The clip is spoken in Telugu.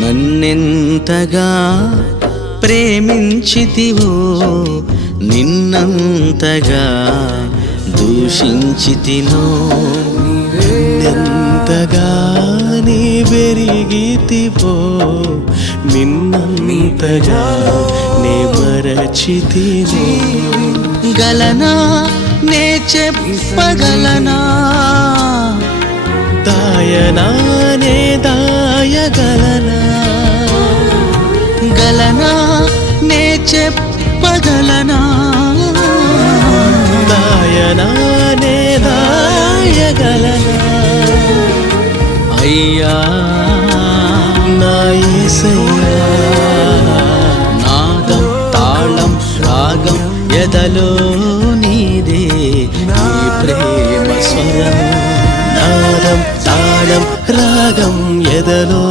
నన్నెంతగా ప్రేమించితివో నిన్నంతగా దూషించితినో నిన్నెంతగా నీ పెరిగితివో నిన్నంతగా నే మరచితినో గలనా నే చెప్పగలనా దాయనా నే దాయగలనా గలనా నే చెప్పగలనా దాయనా నే దాయగలనా అయ్యా నా యేసయ్యా నాదం తాళం రాగం ఎదలో నీదే నీ ప్రేమ స్వరం నాదం తాళం రాగం ఎదలో